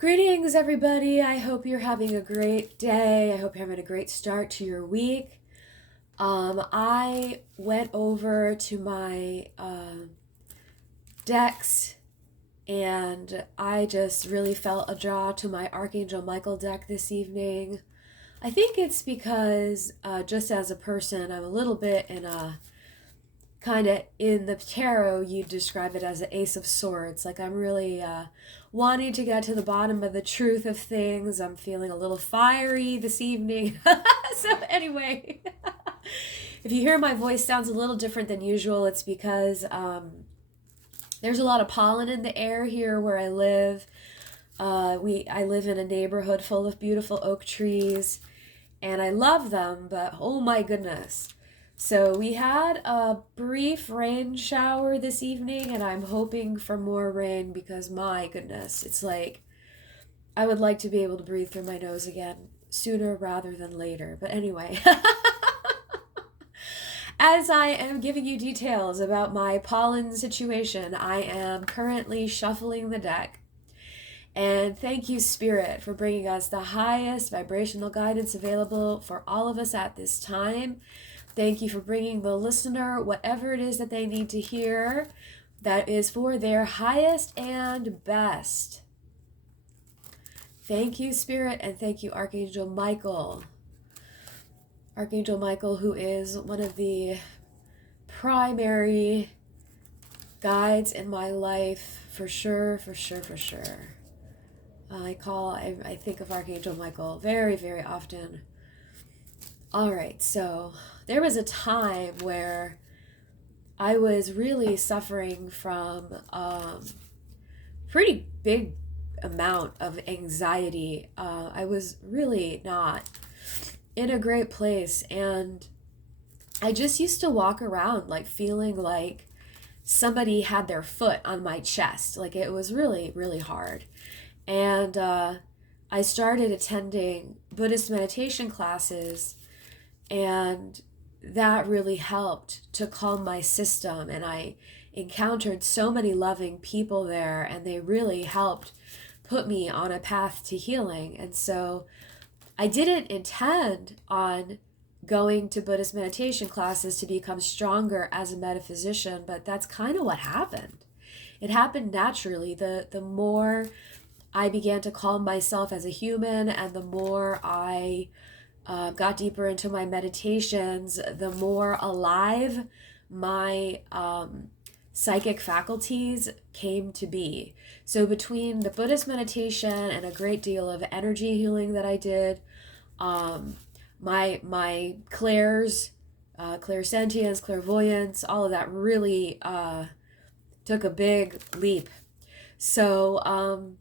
Greetings, everybody. I hope you're having a great day. I hope you're having a great start to your week. I went over to my decks and I just really felt a draw to my Archangel Michael deck this evening. I think it's because just as a person, I'm a little bit in a kind of in the tarot, you describe it as an Ace of Swords. Like I'm really wanting to get to the bottom of the truth of things. I'm feeling a little fiery this evening. So, anyway, if you hear my voice sounds a little different than usual, it's because there's a lot of pollen in the air here where I live. I live in a neighborhood full of beautiful oak trees, and I love them, but oh my goodness. So we had a brief rain shower this evening, and I'm hoping for more rain because my goodness, it's like I would like to be able to breathe through my nose again sooner rather than later. But anyway, as I am giving you details about my pollen situation, I am currently shuffling the deck. And thank you, Spirit, for bringing us the highest vibrational guidance available for all of us at this time. Thank you for bringing the listener whatever it is that they need to hear that is for their highest and best. Thank you, Spirit, and thank you, Archangel Michael. Archangel Michael, who is one of the primary guides in my life, for sure, for sure, for sure. I think of Archangel Michael very, very often. All right, so there was a time where I was really suffering from pretty big amount of anxiety. I was really not in a great place, and I just used to walk around like feeling like somebody had their foot on my chest. Like it was really, really hard. And I started attending Buddhist meditation classes, and that really helped to calm my system. And I encountered so many loving people there, and they really helped put me on a path to healing. And so I didn't intend on going to Buddhist meditation classes to become stronger as a metaphysician, but that's kind of what happened. It happened naturally. The more I began to calm myself as a human, and the more I got deeper into my meditations, the more alive my psychic faculties came to be. So between the Buddhist meditation and a great deal of energy healing that I did, my clairs, clairsentience, clairvoyance, all of that really took a big leap. So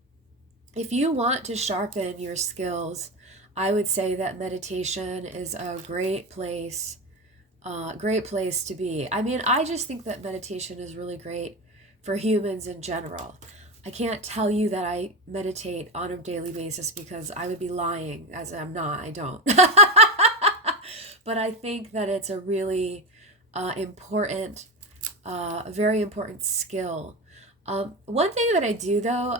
if you want to sharpen your skills, I would say that meditation is a great place to be. I mean, I just think that meditation is really great for humans in general. I can't tell you that I meditate on a daily basis because I would be lying, as I'm not. I don't. But I think that it's a really important, very important skill. One thing that I do though,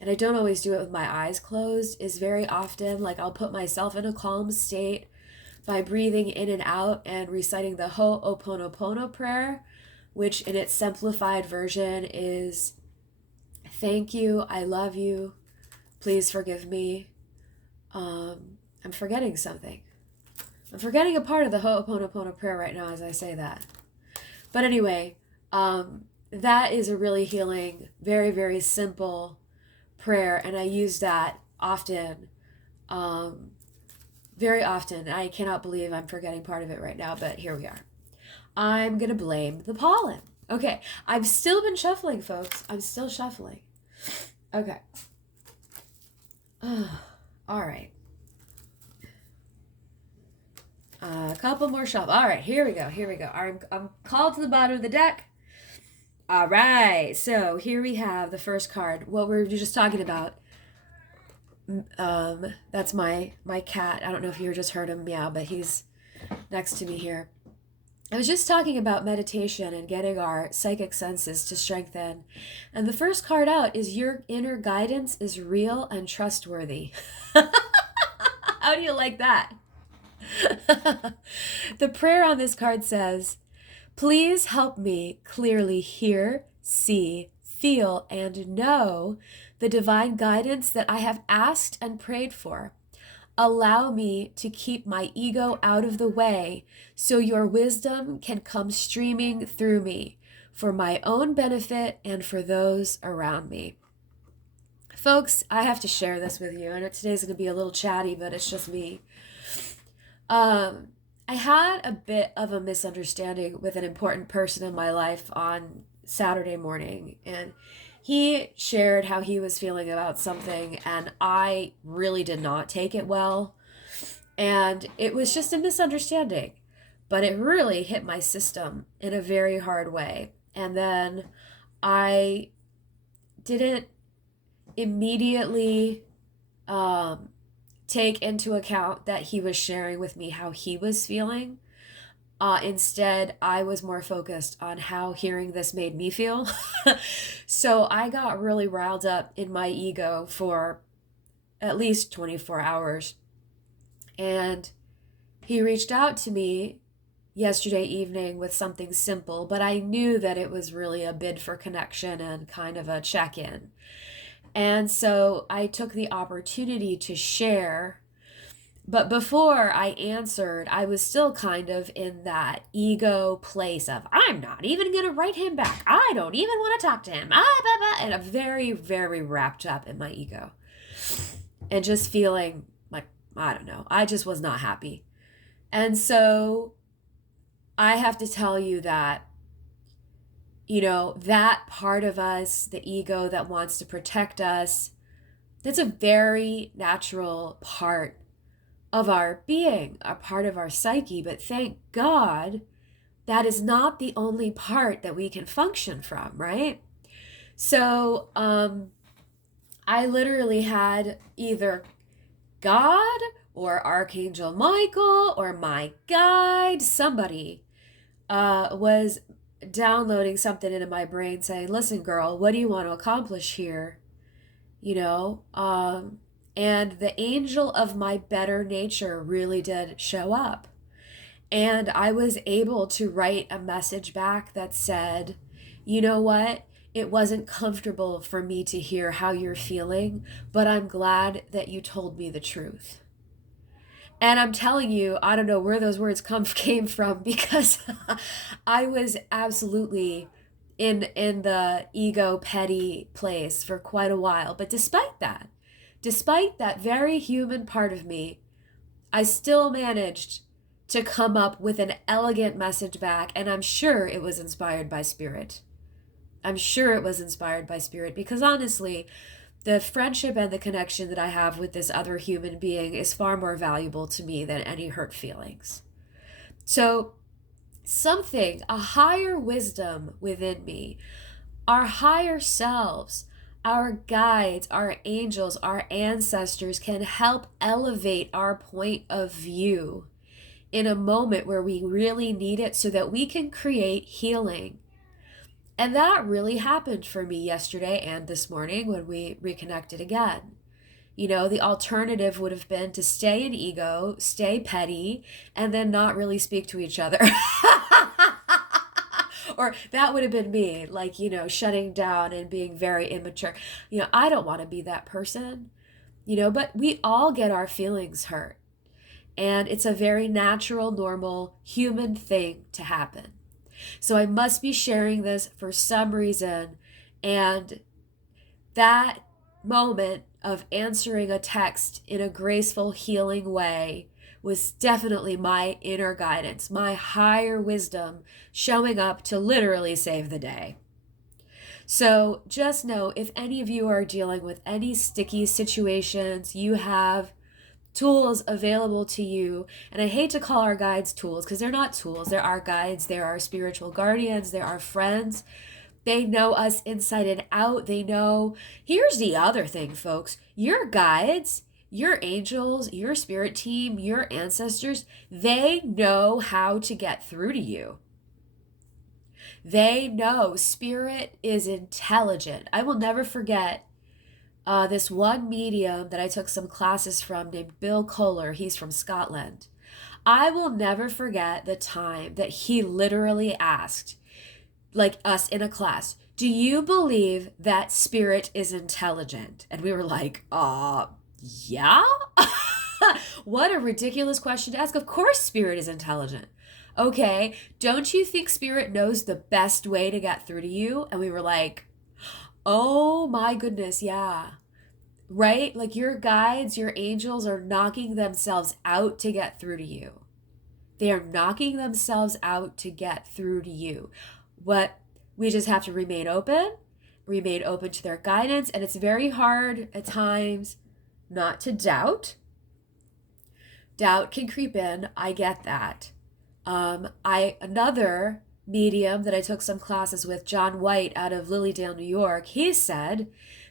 and I don't always do it with my eyes closed, is very often, like I'll put myself in a calm state by breathing in and out and reciting the Ho'oponopono prayer, which in its simplified version is, thank you, I love you, please forgive me. I'm forgetting something. I'm forgetting a part of the Ho'oponopono prayer right now as I say that. But anyway, that is a really healing, very, very simple prayer, and I use that often, very often. I cannot believe I'm forgetting part of it right now, but here we are. I'm gonna blame the pollen. Okay, I've still been shuffling, folks. I'm still shuffling. Okay. All right. A couple more shuffles. All right, here we go. I'm called to the bottom of the deck. All right, so here we have the first card. What we were just talking about. That's my cat. I don't know if you just heard him meow, but he's next to me here. I was just talking about meditation and getting our psychic senses to strengthen. And the first card out is your inner guidance is real and trustworthy. How do you like that? The prayer on this card says, please help me clearly hear, see, feel, and know the divine guidance that I have asked and prayed for. Allow me to keep my ego out of the way so your wisdom can come streaming through me for my own benefit and for those around me. Folks, I have to share this with you, and today's going to be a little chatty, but it's just me. I had a bit of a misunderstanding with an important person in my life on Saturday morning, and he shared how he was feeling about something, and I really did not take it well. And it was just a misunderstanding, but it really hit my system in a very hard way. And then I didn't immediately take into account that he was sharing with me how he was feeling. Instead, I was more focused on how hearing this made me feel. So I got really riled up in my ego for at least 24 hours. And he reached out to me yesterday evening with something simple, but I knew that it was really a bid for connection and kind of a check-in. And so I took the opportunity to share. But before I answered, I was still kind of in that ego place of, I'm not even going to write him back. I don't even want to talk to him. And I'm very, very wrapped up in my ego. And just feeling like, I don't know, I just was not happy. And so I have to tell you that, that part of us, the ego that wants to protect us, that's a very natural part of our being, a part of our psyche. But thank God that is not the only part that we can function from, right? So I literally had either God or Archangel Michael or my guide, somebody was downloading something into my brain saying, listen, girl, what do you want to accomplish here? And the angel of my better nature really did show up. And I was able to write a message back that said, you know what? It wasn't comfortable for me to hear how you're feeling, but I'm glad that you told me the truth. And I'm telling you, I don't know where those words came from, because I was absolutely in the ego petty place for quite a while. But despite that very human part of me, I still managed to come up with an elegant message back, and I'm sure it was inspired by spirit. Because honestly, the friendship and the connection that I have with this other human being is far more valuable to me than any hurt feelings. So a higher wisdom within me, our higher selves, our guides, our angels, our ancestors can help elevate our point of view in a moment where we really need it so that we can create healing. And that really happened for me yesterday and this morning when we reconnected again. The alternative would have been to stay in ego, stay petty, and then not really speak to each other. Or that would have been me, shutting down and being very immature. I don't want to be that person, but we all get our feelings hurt. And it's a very natural, normal, human thing to happen. So I must be sharing this for some reason. And that moment of answering a text in a graceful, healing way was definitely my inner guidance, my higher wisdom showing up to literally save the day. So just know, if any of you are dealing with any sticky situations, you have tools available to you. And I hate to call our guides tools, because they're not tools. They're our guides. They're our spiritual guardians. They're our friends. They know us inside and out. They know. Here's the other thing, folks. Your guides, your angels, your spirit team, your ancestors, they know how to get through to you. They know. Spirit is intelligent. I will never forget this one medium that I took some classes from named Bill Kohler. He's from Scotland. I will never forget the time that he literally asked, like us in a class, do you believe that spirit is intelligent? And we were like, yeah? What a ridiculous question to ask. Of course, spirit is intelligent. Okay, don't you think spirit knows the best way to get through to you? And we were like, oh my goodness, yeah. Right? Like your guides, your angels are knocking themselves out to get through to you. They are knocking themselves out to get through to you. What we just have to remain open to their guidance. And it's very hard at times not to doubt. Doubt can creep in. I get that. Another medium that I took some classes with, John White out of Lilydale, New York, he said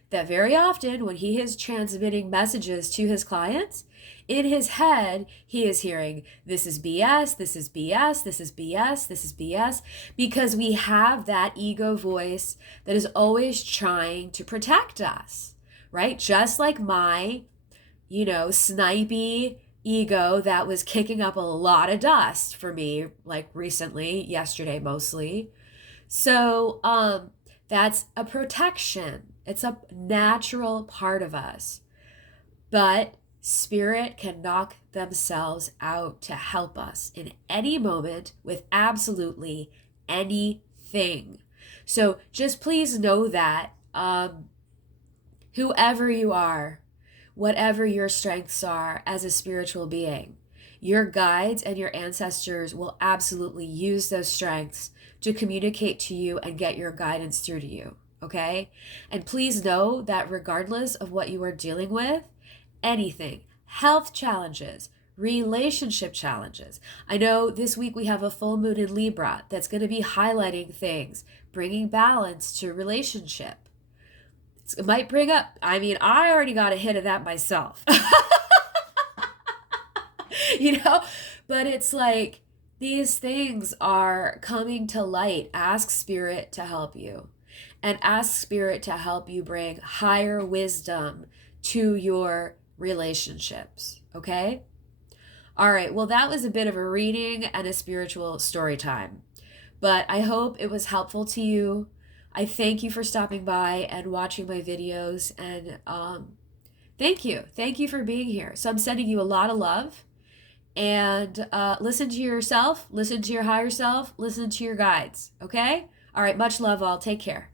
that very often when he is transmitting messages to his clients, in his head, he is hearing, this is BS, this is BS, this is BS, this is BS, because we have that ego voice that is always trying to protect us, right? Just like my, snipey ego that was kicking up a lot of dust for me, like recently, yesterday mostly. So, that's a protection. It's a natural part of us. But spirit can knock themselves out to help us in any moment with absolutely anything. So just please know that whoever you are, whatever your strengths are as a spiritual being, your guides and your ancestors will absolutely use those strengths to communicate to you and get your guidance through to you, okay? And please know that regardless of what you are dealing with, anything, health challenges, relationship challenges. I know this week we have a full moon in Libra that's going to be highlighting things, bringing balance to relationship. It might bring up, I already got a hit of that myself. But it's like these things are coming to light. Ask spirit to help you, and ask spirit to help you bring higher wisdom to your relationships, okay? All right, well, that was a bit of a reading and a spiritual story time, but I hope it was helpful to you. I thank you for stopping by and watching my videos, and thank you for being here. So I'm sending you a lot of love, and listen to yourself, listen to your higher self, listen to your guides, okay? All right, much love all. Take care.